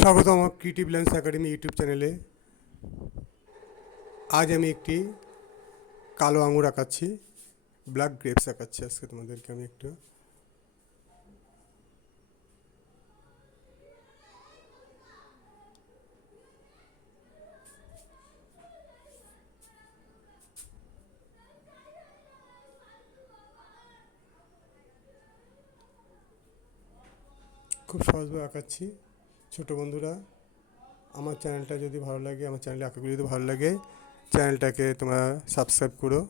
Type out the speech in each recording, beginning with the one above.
স্বাগত আমার creative lance academy YouTube চ্যানেলে। আজ আমি একটি কালো আঙুর আঁকাচ্ছি, ব্ল্যাক গ্রেপস আঁকাচ্ছি আজকে তোমাদেরকে আমি একটু। খুব সহজভাবে আঁকাচ্ছি। ছোট বন্ধুরা, আমার চ্যানেলটা যদি ভালো লাগে, আমার চ্যানেলে আঁকাগুলো যদি ভালো লাগে, চ্যানেলটাকে তোমরা সাবস্ক্রাইব করো।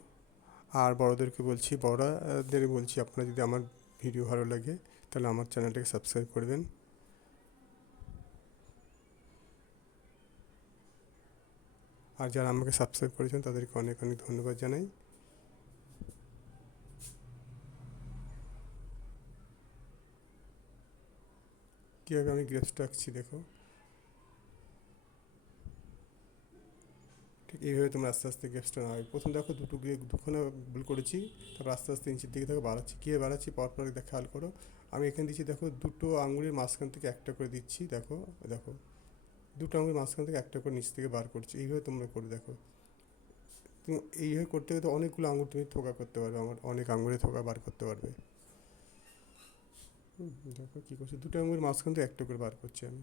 আর বড়োদেরকে বলছি, বড়দের বলছি, আপনারা যদি আমার ভিডিও ভালো লাগে তাহলে আমার চ্যানেলটাকে সাবস্ক্রাইব করবেন। আর যারা আমাকে সাবস্ক্রাইব করেছেন তাদেরকে অনেক অনেক ধন্যবাদ জানাই। কীভাবে আমি গ্রেপসটা আঁকছি দেখো। ঠিক এইভাবে তোমরা আস্তে আস্তে গ্যাপসটা না হয়। প্রথম দেখো দুখানা ভুল করেছি, তারপর আস্তে আস্তে নিচের দিকে দেখো বাড়াচ্ছি। কীভাবে বাড়াচ্ছি পরপর খেয়াল করো। আমি এখানে দিচ্ছি দেখো, দুটো আঙুলের মাঝখান থেকে একটা করে দিচ্ছি। দেখো দেখো, দুটো আঙুলের মাঝখান থেকে একটা করে নিচ থেকে বার করছি। এইভাবে তোমরা করে দেখো। তুমি এইভাবে করতে গেলে অনেকগুলো আঙুল তুমি থোকা করতে পারবে, আমার অনেক আঙুলে থোকা বার করতে পারবে। দেখো কী করছি, দুটো আঙুলের মাঝখান থেকে একটা করে বার করছি আমি।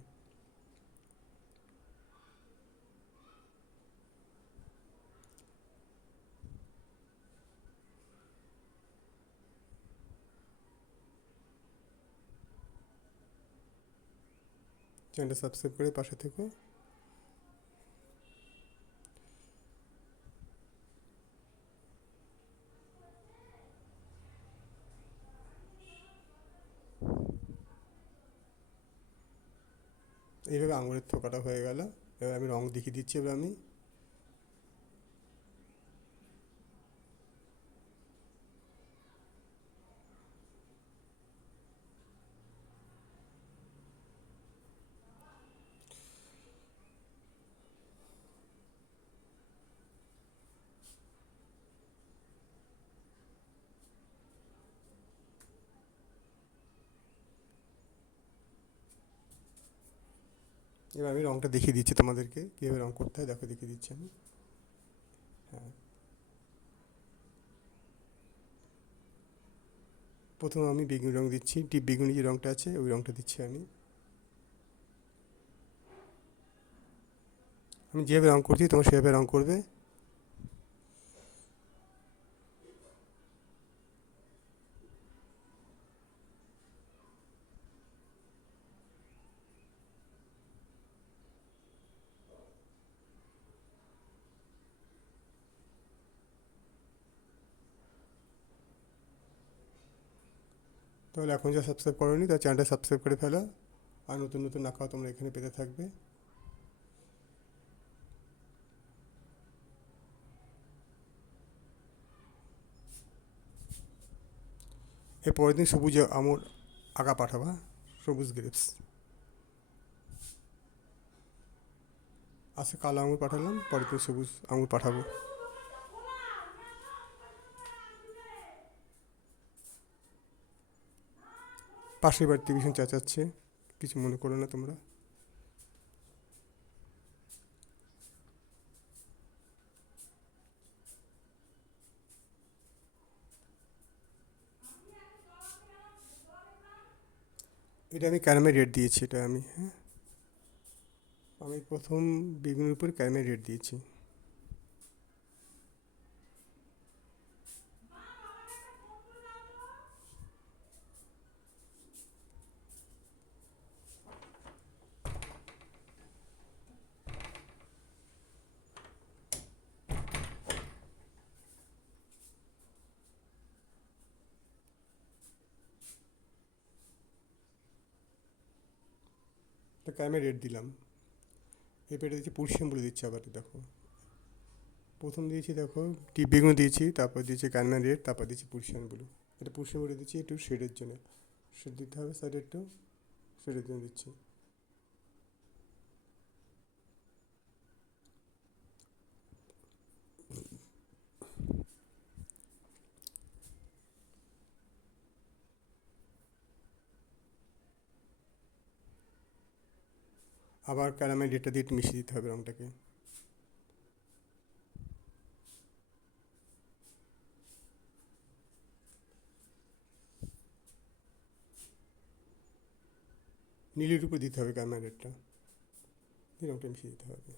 চ্যানেলটা সাবস্ক্রাইব করে পাশে থেকো। এইভাবে আঙুলের থোকাটা হয়ে গেল। এবার আমি রং দেখিয়ে দিচ্ছি। এবার আমি রংটা দেখিয়ে দিচ্ছি তোমাদেরকে, কীভাবে রং করতে হয় দেখো, দেখিয়ে দিচ্ছি আমি। হ্যাঁ, প্রথম আমি বেগুনি রং দিচ্ছি। ডিপ বেগুনি যে রংটা আছে ওই রংটা দিচ্ছি আমি। আমি যেভাবে রং করছি তোমরা সেভাবে রং করবে। তাহলে এখন যা সাবস্ক্রাইব করোনি তার চ্যানেলটা সাবস্ক্রাইব করে ফেলো। আর নতুন নতুন আঁকাও তোমরা এখানে পেতে থাকবে। এর পরের দিন সবুজ আমুর আঁকা পাঠাবা, সবুজ গ্রেপস। আজকে কালো আঙুর পাঠালাম, পরের দিন সবুজ আঙুর পাঠাবো। পাশের বাড়িতে ভীষণ চেঁচাচ্ছে, কিছু মনে করো না তোমরা। এটা আমি ক্যারামেল রেড দিয়েছি, এটা আমি, হ্যাঁ, আমি প্রথম বেগুনের উপর ক্যারামেল রেড দিয়েছি। তো ক্যারামেল রেড দিলাম। এই পেটে দিচ্ছি পুরসিয়াম বলে দিচ্ছি আবার দেখো। প্রথম দিয়েছি দেখো টিপ বেগুন দিয়েছি, তারপর দিয়েছি ক্যানম্যান রেড, তারপর দিয়েছি পুরসিয়ান ব্লু। এটা পুরসিয়ান বলে দিচ্ছি একটু শেডের জন্য, শেড দিতে হবে সাইডে একটু, শেডের জন্য দিচ্ছি। আবার ক্যারামেল এটা দিয়ে একটু মিশিয়ে দিতে হবে রঙটাকে। নীলের উপর দিতে হবে ক্যারামেল রেডটা, দিয়ে রঙটা মিশিয়ে দিতে হবে।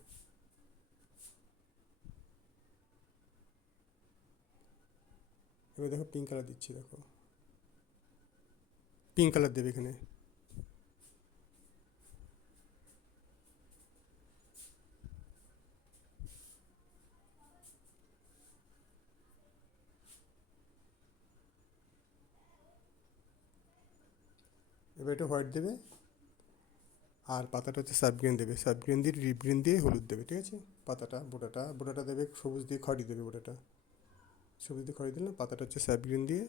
এবার দেখো পিঙ্ক কালার দিচ্ছি, দেখো পিঙ্ক কালার দেবে এখানে। এবার এটা হোয়াইট দেবে, আর পাতাটা হচ্ছে সাব গ্রিন দেবে, সাব গ্রিন দিয়ে ডিপ গ্রিন দিয়ে হলুদ দেবে, ঠিক আছে। পাতাটা বোটাটা দেবে সবুজ দিয়ে খড়ি দেবে, বোটাটা সবুজ দিয়ে খড়ি দিলে পাতাটা হচ্ছে সাব গ্রিন দিয়ে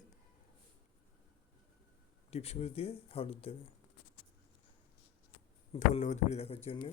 ডিপ সবুজ দিয়ে হলুদ দেবে। ধন্যবাদ ভিডিও দেখার জন্য।